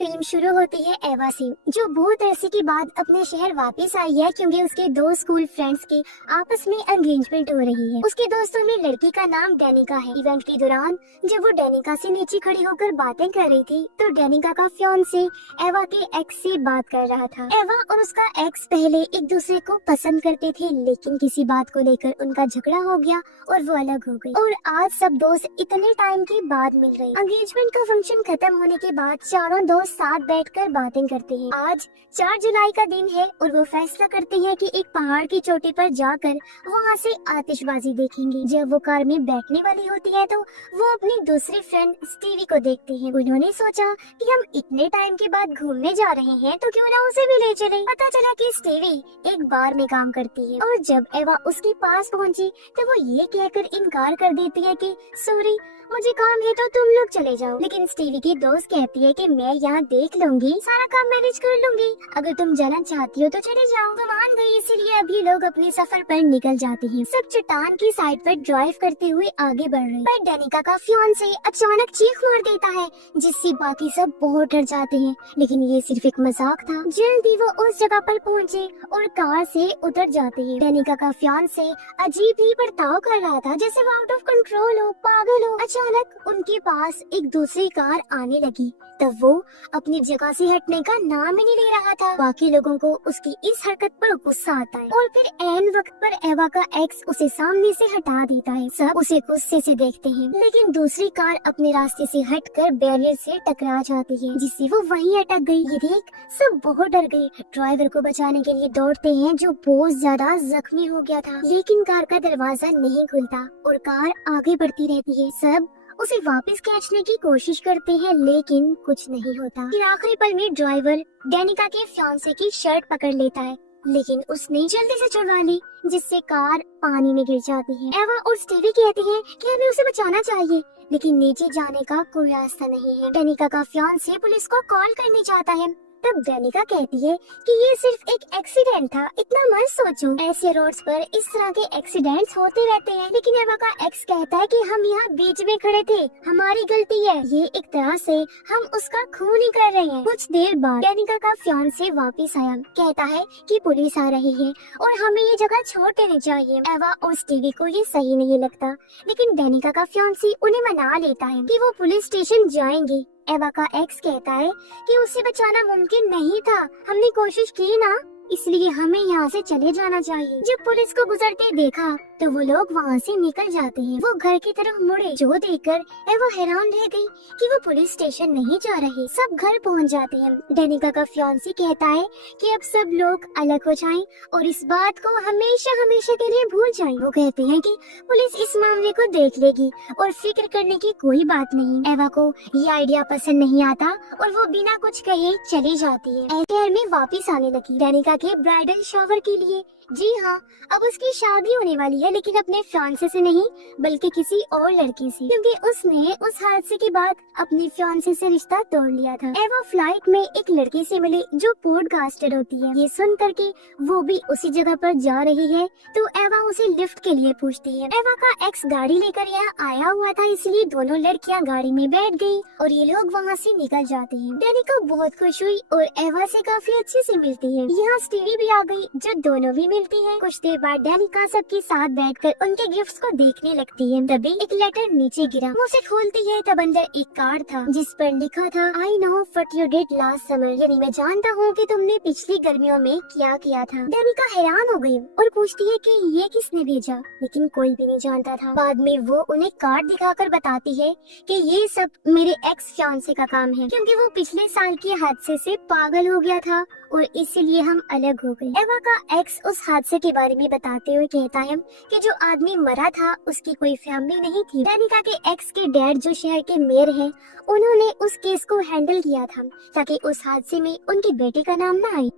Film शुरू होती है एवा से, जो बहुत अरसे के बाद अपने शहर वापस आई है क्योंकि उसके दो स्कूल फ्रेंड्स की आपस में एंगेजमेंट हो रही है। उसके दोस्तों में लड़की का नाम डेनिका है। इवेंट के दौरान जब वो डेनिका से नीचे खड़ी होकर बातें कर रही थी तो डेनिका का फियांसे एवा के एक्स से बात कर रहा था। एवा और उसका एक्स पहले एक दूसरे को पसंद करते थे, लेकिन किसी बात को लेकर उनका झगड़ा हो गया और वो अलग हो गई। और आज सब दोस्त इतने टाइम के बाद मिल रहे। एंगेजमेंट का फंक्शन खत्म होने के बाद चारों दोस्त साथ बैठकर बातें करते हैं। आज 4 जुलाई का दिन है और वो फैसला करते हैं कि एक पहाड़ की चोटी पर जाकर वहाँ से आतिशबाजी देखेंगे। जब वो कार में बैठने वाली होती है तो वो अपनी दूसरी फ्रेंड स्टीवी को देखते हैं। उन्होंने सोचा कि हम इतने टाइम के बाद घूमने जा रहे हैं तो क्यों ना उसे भी ले चले। पता चला कि स्टीवी एक बार में काम करती है और जब एवा उसके पास पहुंची तो वो ये कहकर इनकार कर देती है कि सॉरी मुझे काम है तो तुम लोग चले जाओ। लेकिन स्टीवी की दोस्त कहती है कि मैं यहाँ देख लूंगी, सारा काम मैनेज कर लूंगी, अगर तुम जाना चाहती हो तो चले जाओ। तो मान गई, इसीलिए अभी लोग अपने सफर पर निकल जाते हैं। सब चट्टान की साइड पर ड्राइव करते हुए आगे बढ़ रहे। पर डेनिका का फियांसे अचानक चीख मार देता है जिससे बाकी सब बहुत डर जाते हैं, लेकिन ये सिर्फ एक मजाक था। जल्दी वो उस जगह पर पहुँचे और कार से उतर जाते हैं। डेनिका का फियांसे अजीब ही बर्ताव कर रहा था, जैसे वो आउट ऑफ कंट्रोल हो, पागल हो। अचानक उनके पास एक दूसरी कार आने लगी, तब वो अपनी जगह से हटने का नाम ही नहीं ले रहा था। बाकी लोगों को उसकी इस हरकत पर गुस्सा आता है और फिर ऐन वक्त पर एवा का एक्स उसे सामने से हटा देता है। सब उसे गुस्से से देखते हैं, लेकिन दूसरी कार अपने रास्ते से हटकर बैरियर से टकरा जाती है, जिससे वो वहीं अटक गई। ये देख सब बहुत डर गए। ड्राइवर को बचाने के लिए दौड़ते हैं जो बहुत ज्यादा जख्मी हो गया था, लेकिन कार का दरवाजा नहीं खुलता और कार आगे बढ़ती रहती है। सब उसे वापस खींचने की कोशिश करते हैं, लेकिन कुछ नहीं होता। फिर आखिरी पल में ड्राइवर डेनिका के फियांसे की शर्ट पकड़ लेता है, लेकिन उसने जल्दी से छुड़वा ली, जिससे कार पानी में गिर जाती है। एवा और स्टीवी कहती हैं कि हमें उसे बचाना चाहिए, लेकिन नीचे जाने का कोई रास्ता नहीं है। डेनिका का फियांसे पुलिस को कॉल करने चाहता है, तब डेनिका कहती है कि ये सिर्फ एक एक्सीडेंट था, इतना मत सोचो। ऐसे रोड्स पर इस तरह के एक्सीडेंट्स होते रहते हैं। लेकिन एवा का एक्स कहता है कि हम यहाँ बीच में खड़े थे, हमारी गलती है, ये एक तरह से हम उसका खून ही कर रहे हैं। कुछ देर बाद डेनिका का फियांसे वापस आया, कहता है कि पुलिस आ रही है और हमें ये जगह छोड़ देनी चाहिए। एवा और स्टीवी को ये सही नहीं लगता, लेकिन डेनिका का फियांसे उन्हें मना लेता है कि वो पुलिस स्टेशन जाएंगे। एवा का एक्स कहता है कि उसे बचाना मुमकिन नहीं था, हमने कोशिश की ना, इसलिए हमें यहाँ से चले जाना चाहिए। जब पुलिस को गुजरते देखा तो वो लोग वहाँ से निकल जाते हैं। वो घर की तरफ मुड़े, जो देखकर एवा हैरान रह गई कि वो पुलिस स्टेशन नहीं जा रहे। सब घर पहुँच जाते हैं। डेनिका का फियांसे कहता है कि अब सब लोग अलग हो जाएं और इस बात को हमेशा हमेशा के लिए भूल जाएं। वो कहते हैं कि पुलिस इस मामले को देख लेगी और फिक्र करने की कोई बात नहीं। एवा को ये आइडिया पसंद नहीं आता और वो बिना कुछ कहे चली जाती है। शहर में वापस आने लगी डेनिका के ब्राइडल शॉवर के लिए। जी हाँ, अब उसकी शादी होने वाली है, लेकिन अपने फियांसे से नहीं बल्कि किसी और लड़की से, क्योंकि उसने उस हादसे के बाद अपने फियांसे से रिश्ता तोड़ लिया था। एवा फ्लाइट में एक लड़की से मिली जो पॉडकास्टर होती है। ये सुन करके वो भी उसी जगह पर जा रही है तो एवा उसे लिफ्ट के लिए पूछती है। एवा का एक्स गाड़ी लेकर यहाँ आया हुआ था, इसलिए दोनों लड़कियाँ गाड़ी में बैठ गयी और ये लोग वहाँ से निकल जाते हैं। डेनिका बहुत खुश हुई और एवा से काफी अच्छे से मिलती है। यहाँ स्टीवी भी आ गई, जो दोनों भी मिलती है। कुछ देर बाद डेनिका सबके साथ बैठकर उनके गिफ्ट्स को देखने लगती है। तभी एक लेटर नीचे गिरा। वो उसे खोलती है, तब अंदर एक कार्ड था जिस पर लिखा था I know what you did last summer, यानी मैं जानता हूँ कि तुमने पिछली गर्मियों में क्या किया था। डेनिका हैरान हो गई और पूछती है कि ये किसने भेजा, लेकिन कोई भी नहीं जानता था। बाद में वो उन्हें कार्ड दिखाकर बताती है कि ये सब मेरे एक्स फियांसे का काम है, क्योंकि वो पिछले साल के हादसे से पागल हो गया था और इसीलिए हम अलग हो गए। एवा का एक्स उस हादसे के बारे में बताते हुए कहता है कि जो आदमी मरा था उसकी कोई फैमिली नहीं थी। डेनिका के एक्स के डैड जो शहर के मेयर हैं, उन्होंने उस केस को हैंडल किया था ताकि उस हादसे में उनके बेटे का नाम न आए।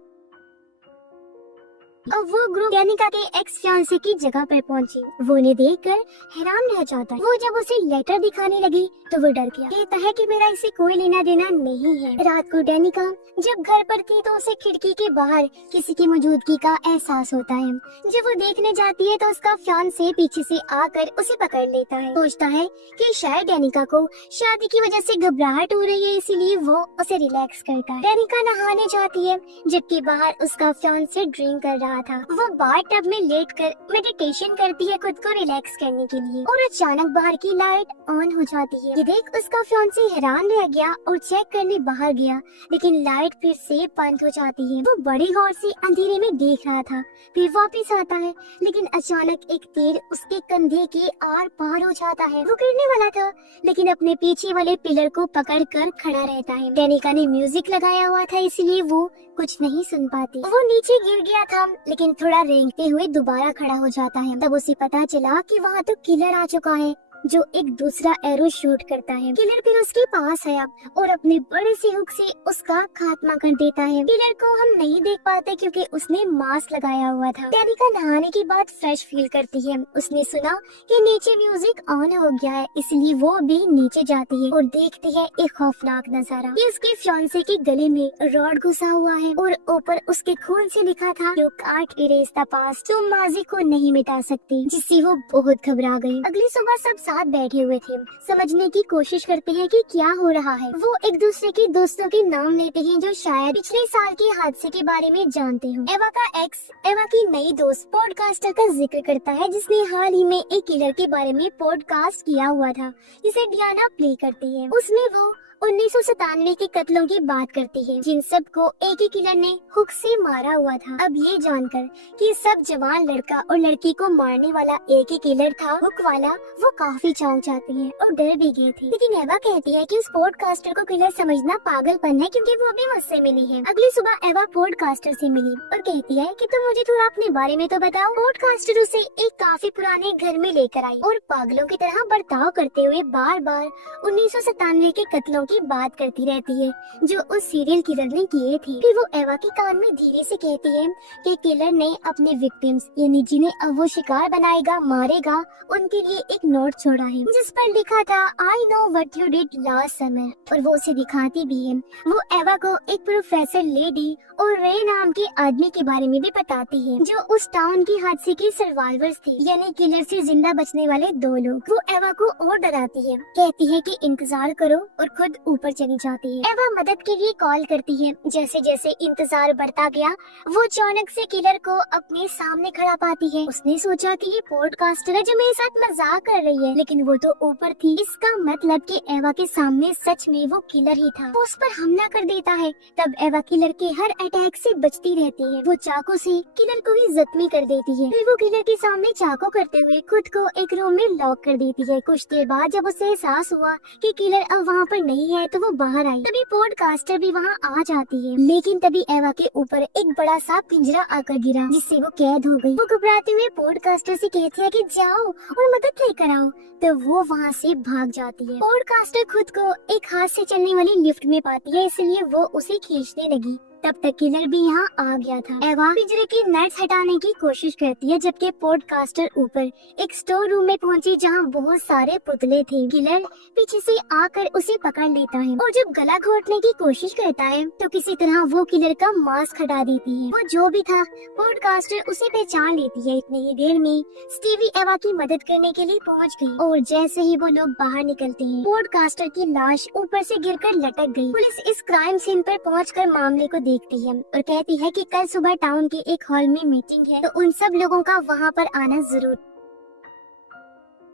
अब वो ग्रुप डेनिका के एक्स फियांसे की जगह पर पहुंची। वो उन्हें देखकर हैरान रह जाता है। वो जब उसे लेटर दिखाने लगी तो वो डर गया। कहता है कि मेरा इसे कोई लेना देना नहीं है। रात को डेनिका जब घर पर थी तो उसे खिड़की के बाहर किसी की मौजूदगी का एहसास होता है। जब वो देखने जाती है तो उसका फियांसे पीछे से आकर उसे पकड़ लेता है। सोचता है कि शायद डेनिका को शादी की वजह से घबराहट हो रही है, इसीलिए वो उसे रिलैक्स करता है। डेनिका नहाने जाती है जबकि बाहर उसका फियांसे ड्रिंक कर रहा था। वो बाथ टब में लेटकर मेडिटेशन करती है खुद को रिलैक्स करने के लिए, और अचानक बाहर की लाइट ऑन हो जाती है। ये देख उसका फियांसे हैरान रह गया और चेक करने बाहर गया, लेकिन लाइट फिर से बंद हो जाती है। वो बड़ी गौर से अंधेरे में देख रहा था, फिर वापस आता है, लेकिन अचानक एक तीर उसके कंधे के आर पार हो जाता है। वो गिरने वाला था, लेकिन अपने पीछे वाले पिलर को पकड़कर खड़ा रहता है। डेनिका ने म्यूजिक लगाया हुआ था, इसलिए वो कुछ नहीं सुन पाती। वो नीचे गिर गया था, लेकिन थोड़ा रेंगते हुए दोबारा खड़ा हो जाता है। तब उसे पता चला कि वहाँ तो किलर आ चुका है, जो एक दूसरा एरो शूट करता है। किलर फिर उसके पास है अब और अपने बड़े से हुक से उसका खात्मा कर देता है। किलर को हम नहीं देख पाते क्योंकि उसने मास्क लगाया हुआ था। डेनिका नहाने के बाद फ्रेश फील करती है। उसने सुना कि नीचे म्यूजिक ऑन हो गया है, इसलिए वो भी नीचे जाती है और देखती है एक खौफनाक नजारा कि उसके फियांसे के गले में रॉड घुसा हुआ है और ऊपर उसके खून से लिखा था, "You can't erase the past", तुम माजी को नहीं मिटा सकती, जिससे वो बहुत घबरा गई। अगली सुबह सब साथ बैठे हुए थे, समझने की कोशिश करते हैं कि क्या हो रहा है। वो एक दूसरे के दोस्तों के नाम लेते हैं जो शायद पिछले साल के हादसे के बारे में जानते हो। एवा का एक्स एवा की नई दोस्त पॉडकास्टर का जिक्र करता है, जिसने हाल ही में एक किलर के बारे में पॉडकास्ट किया हुआ था, जिसे डियाना प्ले करती है। उसमें वो 1997 के कत्लों की बात करती है, जिन सब को एक ही किलर ने हुक से मारा हुआ था। अब ये जानकर कि सब जवान लड़का और लड़की को मारने वाला एक ही किलर था, हुक वाला, वो काफी चौंक जाती है और डर भी गई थी। लेकिन एवा कहती है कि उस पॉडकास्टर को किलर समझना पागलपन है, क्योंकि वो अभी मुझसे मिली है। अगली सुबह एवा पॉडकास्टर से मिली और कहती है कि तुम मुझे थोड़ा अपने बारे में तो बताओ। पॉडकास्टर उसे एक काफी पुराने घर में लेकर आई और पागलों की तरह बर्ताव करते हुए बार बार 1997 के कत्लों की बात करती रहती है जो उस सीरियल किलर ने किए थे। फिर वो एवा के कान में धीरे से कहती है कि किलर ने अपने विक्टिम्स, यानी जिन्हें अब वो शिकार बनाएगा, मारेगा, उनके लिए एक नोट छोड़ा है जिस पर लिखा था, "I know what you did last summer", और वो उसे दिखाती भी है। वो एवा को एक प्रोफेसर लेडी और रे नाम के आदमी के बारे में भी बताती है, जो उस टाउन की हादसे के सर्वाइवर्स थे, यानी किलर से जिंदा बचने वाले 2 लोग। वो एवा को और डराती है, कहती है कि इंतजार करो, और खुद ऊपर चली जाती है। एवा मदद के लिए कॉल करती है। जैसे जैसे इंतजार बढ़ता गया, वो अचानक से किलर को अपने सामने खड़ा पाती है। उसने सोचा कि ये पॉडकास्टर है जो मेरे साथ मजाक कर रही है, लेकिन वो तो ऊपर थी। इसका मतलब कि एवा के सामने सच में वो किलर ही था। वो उस पर हमला कर देता है। तब एवा किलर के हर अटैक से बचती रहती है। वो चाकू से किलर को ही जख्मी कर देती है। फिर वो किलर के सामने चाकू करते हुए खुद को एक रूम में लॉक कर देती है। कुछ देर बाद जब उसे एहसास हुआ कि किलर अब वहाँ पर नहीं है, तो वो बाहर आई। तभी पॉडकास्टर भी वहाँ आ जाती है, लेकिन तभी एवा के ऊपर एक बड़ा सा पिंजरा आकर गिरा, जिससे वो कैद हो गई। वो घबराते हुए पॉडकास्टर से कहती है कि जाओ और मदद लेकर आओ, तो वो वहाँ से भाग जाती है। पॉडकास्टर खुद को एक हाथ से चलने वाली लिफ्ट में पाती है, इसलिए वो उसे खींचने लगी। तब तक किलर भी यहाँ आ गया था। एवा पिंजरे के नट्स हटाने की कोशिश करती है, जबकि पॉडकास्टर ऊपर एक स्टोर रूम में पहुंची जहाँ बहुत सारे पुतले थे। किलर पीछे से आकर उसे पकड़ लेता है और जब गला घोटने की कोशिश करता है तो किसी तरह वो किलर का मास्क हटा देती है। वो जो भी था, पॉडकास्टर उसे पहचान लेती है। इतनी ही देर में स्टीवी एवा की मदद करने के लिए पहुँच गयी और जैसे ही वो लोग बाहर निकलते हैं, पॉडकास्टर की लाश ऊपर से गिरकर लटक गई। पुलिस इस क्राइम सीन पर पहुंचकर मामले को देखती है और कहती है कि कल सुबह टाउन के एक हॉल में मीटिंग है, तो उन सब लोगों का वहाँ पर आना जरूर।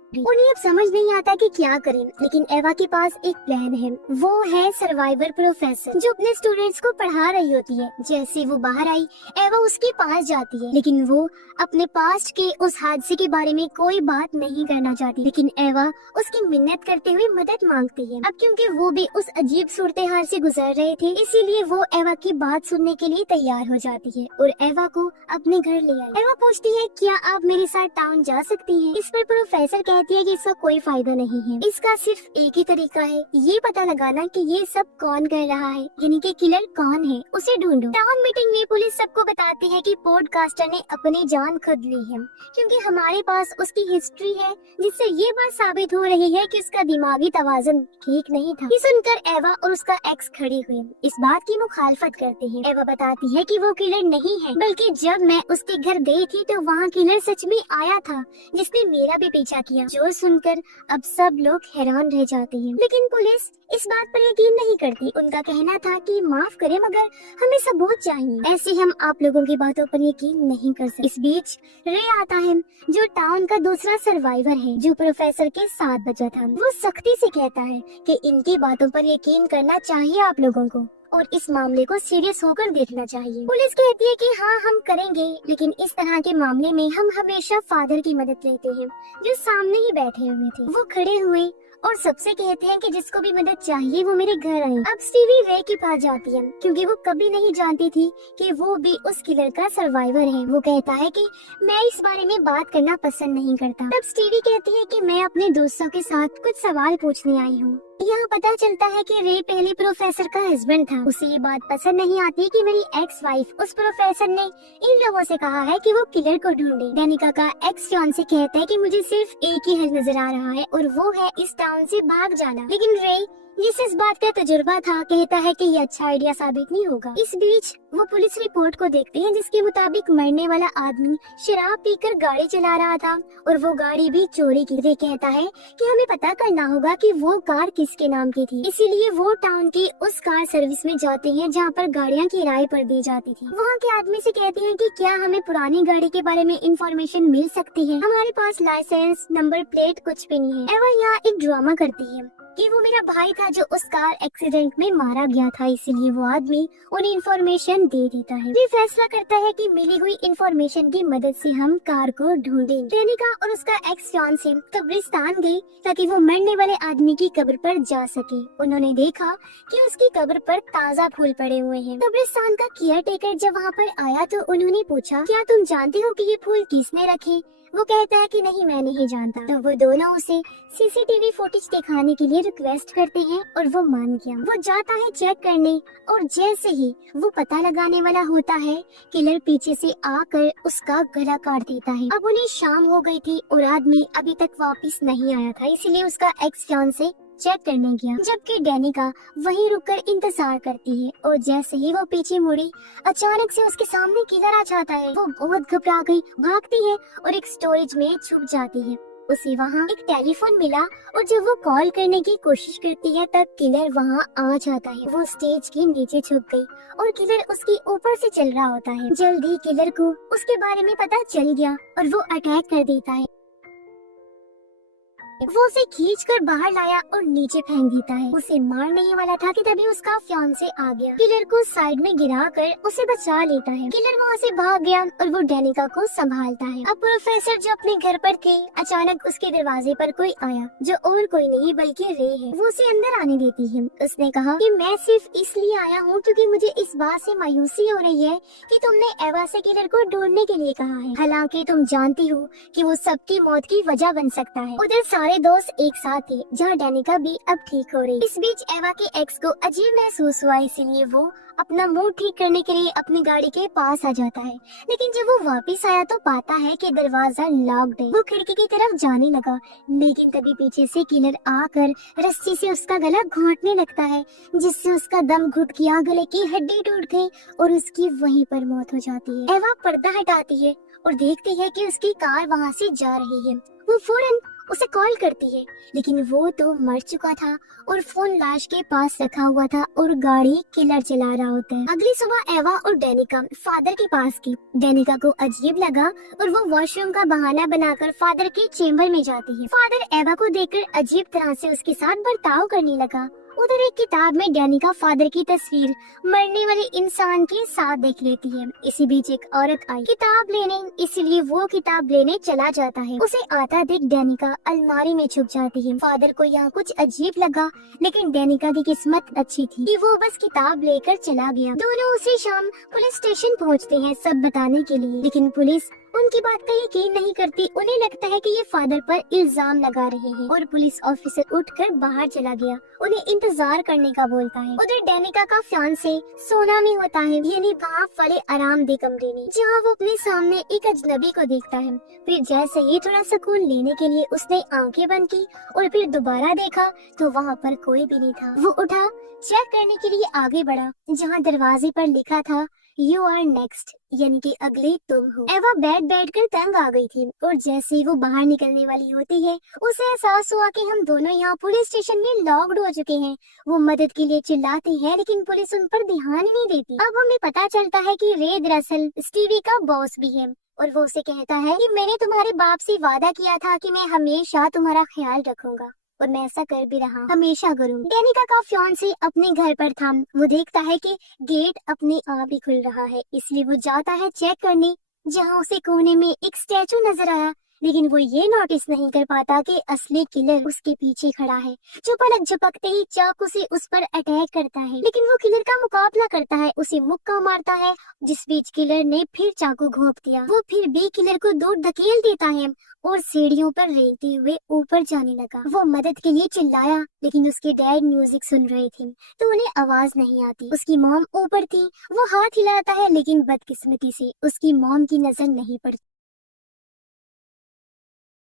उन्हें अब समझ नहीं आता कि क्या करें, लेकिन एवा के पास एक प्लान है। वो है सर्वाइवर प्रोफेसर, जो अपने स्टूडेंट्स को पढ़ा रही होती है। जैसे वो बाहर आई, एवा उसके पास जाती है, लेकिन वो अपने पास्ट के उस हादसे के बारे में कोई बात नहीं करना चाहती। लेकिन एवा उसकी मिन्नत करते हुए मदद मांगती है। अब क्योंकि वो भी उस अजीब सूरत हाल से गुजर रहे थे, इसीलिए वो एवा की बात सुनने के लिए तैयार हो जाती है और एवा को अपने घर ले आई। एवा पूछती है, क्या आप मेरे साथ टाउन जा सकती हैं? इस पर प्रोफेसर कहती है कि इसका कोई फायदा नहीं है, इसका सिर्फ एक ही तरीका है, ये पता लगाना कि ये सब कौन कर रहा है, यानी कि किलर कौन है, उसे ढूंढो। टाउन मीटिंग में पुलिस सबको बताती है कि पॉडकास्टर ने अपनी जान खुद ली है, क्योंकि हमारे पास उसकी हिस्ट्री है, जिससे ये बात साबित हो रही है कि उसका दिमागी तवाज़ुन ठीक नहीं था। ये सुनकर एवा और उसका एक्स खड़ी हुई इस बात की मुखालफत करती है। एवा बताती है कि वो किलर नहीं है, बल्कि जब मैं उसके घर गई थी तो वहाँ किलर सच में आया था, जिसने मेरा भी पीछा किया। जो सुनकर अब सब लोग हैरान रह जाते हैं, लेकिन पुलिस इस बात पर यकीन नहीं करती। उनका कहना था कि माफ करें, मगर हमें सबूत चाहिए, ऐसे हम आप लोगों की बातों पर यकीन नहीं कर सकते। इस बीच रे आता है, जो टाउन का दूसरा सर्वाइवर है, जो प्रोफेसर के साथ बचा था। वो सख्ती से कहता है कि इनकी बातों पर यकीन करना चाहिए आप लोगों को, और इस मामले को सीरियस होकर देखना चाहिए। पुलिस कहती है कि हाँ हम करेंगे, लेकिन इस तरह के मामले में हम हमेशा फादर की मदद लेते हैं, जो सामने ही बैठे हुए थे। वो खड़े हुए और सबसे कहते हैं कि जिसको भी मदद चाहिए वो मेरे घर आए। अब स्टीवी रे के पास जाती है, क्योंकि वो कभी नहीं जानती थी कि वो भी उस किलर का सर्वाइवर है। वो कहता है कि मैं इस बारे में बात करना पसंद नहीं करता। तब स्टीवी कहती है कि मैं अपने दोस्तों के साथ कुछ सवाल पूछने आई हूँ। यहाँ पता चलता है कि रे पहले प्रोफेसर का हस्बैंड था। उसे ये बात पसंद नहीं आती कि मेरी एक्स वाइफ उस प्रोफेसर ने इन लोगों से कहा है कि वो किलर को ढूंढे। डेनिका का एक्स फियांसे कहता है कि मुझे सिर्फ एक ही हल नजर आ रहा है, और वो है इस टाउन से भाग जाना। लेकिन रे, जिसे इस बात का तजुर्बा था, कहता है कि ये अच्छा आइडिया साबित नहीं होगा। इस बीच वो पुलिस रिपोर्ट को देखते हैं, जिसके मुताबिक मरने वाला आदमी शराब पीकर गाड़ी चला रहा था, और वो गाड़ी भी चोरी की। रे कहता है कि हमें पता करना होगा कि वो कार किसके नाम की थी। इसीलिए वो टाउन की उस कार सर्विस में जाते हैं जहाँ पर गाड़ियाँ किराए पर दी जाती थी। वहाँ के आदमी से कहते हैं कि क्या हमें पुरानी गाड़ी के बारे में इंफॉर्मेशन मिल सकती है, हमारे पास लाइसेंस, नंबर प्लेट कुछ भी नहीं है। एवा यहाँ एक ड्रामा करती है कि वो मेरा भाई था जो उस कार एक्सीडेंट में मारा गया था, इसीलिए वो आदमी उन्हें इंफॉर्मेशन दे देता है। ये फैसला करता है कि मिली हुई इंफॉर्मेशन की मदद से हम कार को ढूंढेंगे। डेनिका और उसका एक्स फियांसे कब्रिस्तान गए ताकि वो मरने वाले आदमी की कब्र पर जा सके। उन्होंने देखा कि उसकी कब्र पर ताज़ा फूल पड़े हुए हैं। कब्रिस्तान का केयर टेकर जब वहाँ पर आया तो उन्होंने पूछा, क्या तुम जानते हो कि ये फूल किसने रखे? वो कहता है कि नहीं, मैं नहीं जानता। तो वो दोनों उसे सीसीटीवी फुटेज दिखाने के लिए रिक्वेस्ट करते हैं, और वो मान गया। वो जाता है चेक करने, और जैसे ही वो पता लगाने वाला होता है, किलर पीछे से आकर उसका गला काट देता है। अब उन्हें शाम हो गई थी और आदमी अभी तक वापस नहीं आया था, इसलिए उसका एक्स फियांसे चेक करने गया, जबकि डेनिका वहीं रुककर इंतजार करती है। और जैसे ही वो पीछे मुड़ी, अचानक से उसके सामने किलर आ जाता है। वो बहुत घबरा गई, भागती है और एक स्टोरेज में छुप जाती है। उसे वहाँ एक टेलीफोन मिला, और जब वो कॉल करने की कोशिश करती है तब किलर वहाँ आ जाता है। वो स्टेज के नीचे छुप गई और किलर उसके ऊपर से चल रहा होता है। जल्दी किलर को उसके बारे में पता चल गया और वो अटैक कर देता है। वो उसे खींचकर बाहर लाया और नीचे फेंक देता है। उसे मारने ही वाला था कि तभी उसका फियांसे आ गया। किलर को साइड में गिराकर उसे बचा लेता है। किलर वहाँ से भाग गया और वो डेनिका को संभालता है। अब प्रोफेसर जो अपने घर पर थे, अचानक उसके दरवाजे पर कोई आया, जो और कोई नहीं बल्कि रे है। वो उसे अंदर आने देती है। उसने कहा कि मैं सिर्फ इसलिए आया हूँ क्योंकि मुझे इस बात से मायूसी हो रही है कि तुमने एवा से किलर को ढूंढने के लिए कहा है, हालांकि तुम जानती हो कि वो सबकी मौत की वजह बन सकता है। उधर सारे दोस्त एक साथ थे, जहाँ डेनिका भी अब ठीक हो रही। इस बीच एवा के एक्स को अजीब महसूस हुआ, इसीलिए वो अपना मूड ठीक करने के लिए अपनी गाड़ी के पास आ जाता है। लेकिन जब वो वापस आया तो पाता है कि दरवाजा लॉक्ड है। वो खिड़की की तरफ जाने लगा, लेकिन तभी पीछे से किलर आकर रस्सी से उसका गला घोंटने लगता है, जिससे उसका दम घुट गया, गले की हड्डी टूट गई और उसकी वहीं पर मौत हो जाती है। एवा पर्दा हटाती है और देखती है कि उसकी कार वहाँ से जा रही है। वो फौरन उसे कॉल करती है, लेकिन वो तो मर चुका था और फोन लाश के पास रखा हुआ था और गाड़ी किलर चला रहा होता है। अगली सुबह एवा और डेनिका फादर के पास गई। डेनिका को अजीब लगा और वो वॉशरूम का बहाना बनाकर फादर के चेम्बर में जाती है। फादर एवा को देखकर अजीब तरह से उसके साथ बर्ताव करने लगा। उधर एक किताब में डेनिका फादर की तस्वीर मरने वाले इंसान के साथ देख लेती है। इसी बीच एक औरत आई किताब लेने, इसलिए वो किताब लेने चला जाता है। उसे आता देख डेनिका अलमारी में छुप जाती है। फादर को यहाँ कुछ अजीब लगा, लेकिन डेनिका की किस्मत अच्छी थी कि वो बस किताब लेकर चला गया। दोनों उसी शाम पुलिस स्टेशन पहुँचते हैं सब बताने के लिए, लेकिन पुलिस उनकी बात का यकीन नहीं करती। उन्हें लगता है कि ये फादर पर इल्जाम लगा रहे हैं और पुलिस ऑफिसर उठकर बाहर चला गया। उन्हें इंतजार करने का बोलता है। उधर डेनिका का फियांसे सोना में होता है, यानी भाप वाले आरामदेह कमरे में, जहाँ वो अपने सामने एक अजनबी को देखता है। फिर जैसे ही थोड़ा सुकून लेने के लिए उसने आंखें बंद की और फिर दोबारा देखा तो वहाँ पर कोई भी नहीं था। वो उठा, चेक करने के लिए आगे बढ़ा, जहाँ दरवाजे पर लिखा था यू आर नेक्स्ट, यानी कि अगले तुम हो। एवा बैठ कर तंग आ गई थी और जैसे ही वो बाहर निकलने वाली होती है उसे एहसास हुआ कि हम दोनों यहाँ पुलिस स्टेशन में लॉक्ड हो चुके हैं। वो मदद के लिए चिल्लाते हैं लेकिन पुलिस उन पर ध्यान ही नहीं देती। अब हमें पता चलता है कि रे दरअसल स्टीवी का बॉस भी है और वो उसे कहता है कि मैंने तुम्हारे बाप से वादा किया था कि मैं हमेशा तुम्हारा ख्याल रखूंगा और मैं ऐसा कर भी रहा, हमेशा करूंगा। डेनिका का फियांसे अपने घर पर था। वो देखता है कि गेट अपने आप ही खुल रहा है, इसलिए वो जाता है चेक करने, जहाँ उसे कोने में एक स्टैचू नजर आया। लेकिन वो ये नोटिस नहीं कर पाता कि असली किलर उसके पीछे खड़ा है, जो पलक झपकते ही चाकू से उस पर अटैक करता है। लेकिन वो किलर का मुकाबला करता है, उसे मुक्का मारता है, जिस बीच किलर ने फिर चाकू घोंप दिया। वो फिर भी किलर को दूर धकेल देता है और सीढ़ियों पर रेंगते हुए ऊपर जाने लगा। वो मदद के लिए चिल्लाया लेकिन उसके डैड म्यूजिक सुन रहे थे तो उन्हें आवाज नहीं आती। उसकी मॉम ऊपर थी। वो हाथ हिलाता है लेकिन बदकिस्मती से उसकी मॉम की नजर नहीं पड़ती।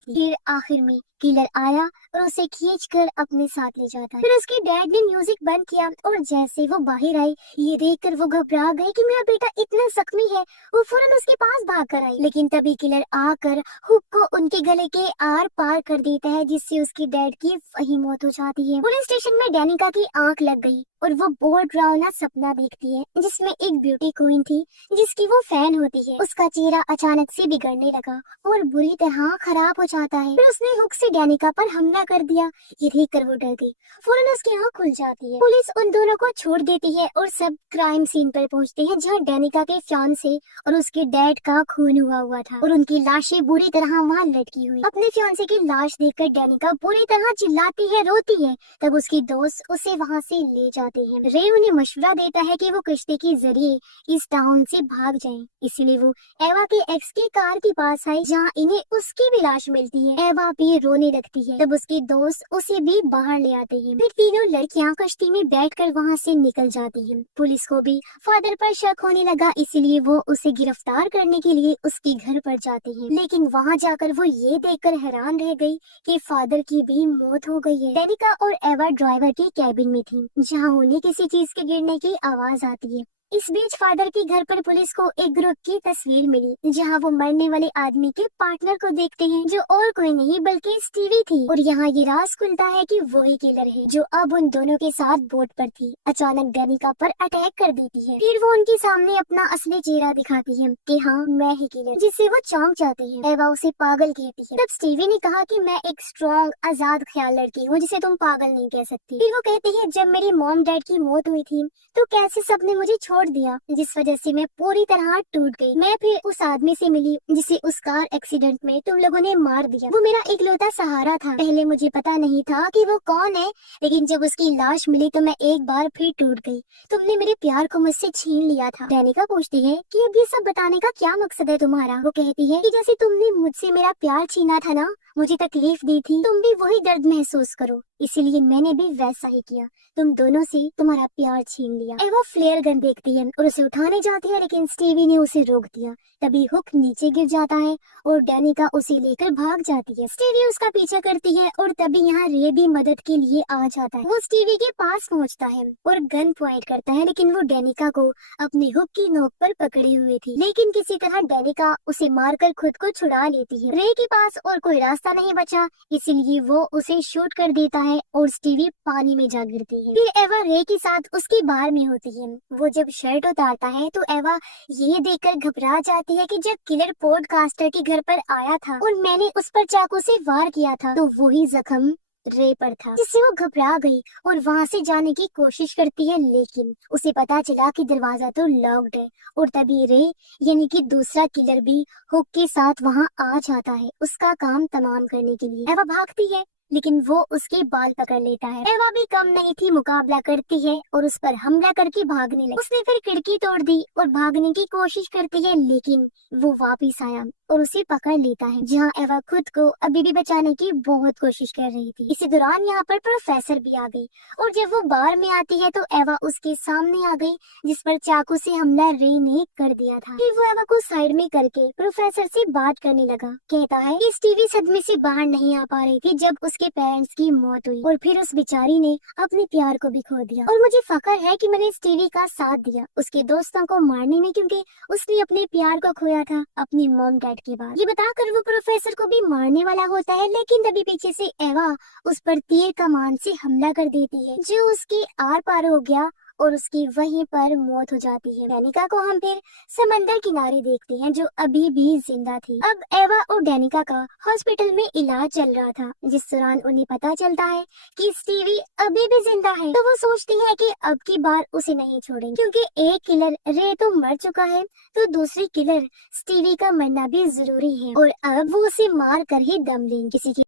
फिर आखिर में किलर आया और उसे खींचकर अपने साथ ले जाता है। फिर उसके डैड ने म्यूजिक बंद किया और जैसे वो बाहर आई, ये देखकर वो घबरा गई कि मेरा बेटा इतना जख्मी है। वो फौरन उसके पास भाग कर आई, लेकिन तभी किलर आकर हुक को उनके गले के आर पार कर देता है, जिससे उसके डैड की वही मौत हो जाती है। पुलिस स्टेशन में डेनिका की आंख लग गई और वो बोर्ड डरावना सपना देखती है जिसमें एक ब्यूटी क्वीन थी जिसकी वो फैन होती है। उसका चेहरा अचानक से बिगड़ने लगा और बुरी तरह खराब हो जाता है। फिर उसने हुक से डेनिका पर हमला कर दिया। ये देखकर वो डर गई। फौरन उसकी आंख खुल जाती है। पुलिस उन दोनों को छोड़ देती है और सब क्राइम सीन पर पहुंचते हैं, जहां डेनिका के फियांसे और उसके डैड का खून हुआ था और उनकी लाशें बुरी तरह वहां लटकी हुई। अपने फियांसे की लाश देखकर डेनिका बुरी तरह चिल्लाती है, रोती है। तब उसकी दोस्त उसे वहाँ से ले जाते हैं। रे उन्हें मशवरा देता है कि वो कश्ती के जरिए इस टाउन से भाग जाएं। इसीलिए वो एवा के एक्स की कार के पास आई, जहाँ इन्हें उसकी भी लाश मिलती है। एवा भी रोने लगती है। तब उसकी दोस्त उसे भी बाहर ले आते हैं। फिर तीनों लड़कियां कश्ती में बैठकर वहाँ से निकल जाती हैं। पुलिस को भी फादर पर शक होने लगा, इसीलिए वो उसे गिरफ्तार करने के लिए उसके घर पर जाते हैं। लेकिन वहाँ जाकर वो ये देखकर हैरान रह गई कि फादर की भी मौत हो गई है। डेनिका और एवा ड्राइवर की कैबिन में थी, जहाँ उन्हें किसी चीज के गिरने की आवाज आती है। इस बीच फादर के घर पर पुलिस को एक ग्रुप की तस्वीर मिली, जहां वो मरने वाले आदमी के पार्टनर को देखते हैं, जो और कोई नहीं बल्कि स्टीवी थी। और यहाँ ये राज खुलता है कि वही किलर है जो अब उन दोनों के साथ बोट पर थी। अचानक डेनिका पर अटैक कर देती है। फिर वो उनके सामने अपना असली चेहरा दिखाती है कि हाँ मैं ही किलर, जिससे वो चौंक जाते हैं। एवा उसे पागल कहती है। तब स्टीवी ने कहा कि मैं एक स्ट्रॉन्ग आजाद ख्याल लड़की हूँ, जिसे तुम पागल नहीं कह सकती। फिर वो कहती है जब मेरी मॉम डैड की मौत हुई थी तो कैसे सबने मुझे छोड़ दिया, जिस वजह से मैं पूरी तरह टूट गई। मैं फिर उस आदमी से मिली जिसे उस कार एक्सीडेंट में तुम लोगों ने मार दिया। वो मेरा इकलौता सहारा था। पहले मुझे पता नहीं था कि वो कौन है, लेकिन जब उसकी लाश मिली तो मैं एक बार फिर टूट गई। तुमने मेरे प्यार को मुझसे छीन लिया था। डेनिका पूछती है कि अब ये सब बताने का क्या मकसद है तुम्हारा। वो कहती है कि जैसे तुमने मुझसे मेरा प्यार छीना था ना, मुझे तकलीफ दी थी, तुम भी वही दर्द महसूस करो, इसीलिए मैंने भी वैसा ही किया। तुम दोनों से तुम्हारा प्यार छीन लिया। एवा फ्लेयर गन देखती है और उसे उठाने जाती है, लेकिन स्टीवी ने उसे रोक दिया। तभी हुक नीचे गिर जाता है और डेनिका उसे लेकर भाग जाती है। स्टीवी उसका पीछा करती है और तभी यहाँ रे भी मदद के लिए आ जाता है। वो स्टीवी के पास पहुँचता है और गन पॉइंट करता है, लेकिन वो डेनिका को अपने हुक की नोक पर पकड़े हुए थी। लेकिन किसी तरह डेनिका उसे मारकर खुद को छुड़ा लेती है। रे के पास और कोई रास्ता नहीं बचा, इसीलिए वो उसे शूट कर देता है और स्टीवी पानी में जा गिरती है। फिर एवा रे के साथ उसकी बार में होती है। वो जब शर्ट उतारता है तो एवा ये देखकर घबरा जाती है कि जब किलर पॉडकास्टर के घर पर आया था और मैंने उस पर चाकू से वार किया था तो वही जख्म रे पर था, जिससे वो घबरा गई और वहाँ से जाने की कोशिश करती है। लेकिन उसे पता चला कि दरवाजा तो लॉक्ड है और तभी रे यानी कि दूसरा किलर भी हुक के साथ वहाँ आ जाता है उसका काम तमाम करने के लिए। एवा भागती है लेकिन वो उसके बाल पकड़ लेता है। एवा भी कम नहीं थी, मुकाबला करती है और उस पर हमला करके भागने लगी। उसने फिर खिड़की तोड़ दी और भागने की कोशिश करती है, लेकिन वो वापिस आया और उसे पकड़ लेता है, जहाँ एवा खुद को अभी भी बचाने की बहुत कोशिश कर रही थी। इसी दौरान यहाँ पर प्रोफेसर भी आ गई और जब वो बार में आती है तो एवा उसके सामने आ गई, जिस पर चाकू से हमला रे ने कर दिया था। फिर वो एवा को साइड में करके प्रोफेसर से बात करने लगा। कहता है कि स्टीवी सदमे से बाहर नहीं आ पा रही थी जब उसके पेरेंट्स की मौत हुई और फिर उस बेचारी ने अपने प्यार को भी खो दिया, और मुझे फख्र है कि मैंने स्टीवी का साथ दिया उसके दोस्तों को मारने में, क्योंकि उसने अपने प्यार को खोया था अपनी मॉम डैड के बाद। ये बताकर वो प्रोफेसर को भी मारने वाला होता है, लेकिन तभी पीछे से एवा उस पर तीर कमान से हमला कर देती है, जो उसके आर पार हो गया और उसकी वहीं पर मौत हो जाती है। डेनिका को हम फिर समंदर किनारे देखते हैं, जो अभी भी जिंदा थी। अब एवा और डेनिका का हॉस्पिटल में इलाज चल रहा था, जिस दौरान उन्हें पता चलता है कि स्टीवी अभी भी जिंदा है। तो वो सोचती है कि अब की बार उसे नहीं छोड़ेंगे, क्योंकि एक किलर रे तो मर चुका है, तो दूसरी किलर स्टीवी का मरना भी जरूरी है और अब वो उसे मार कर ही दम लेंगे। किसी की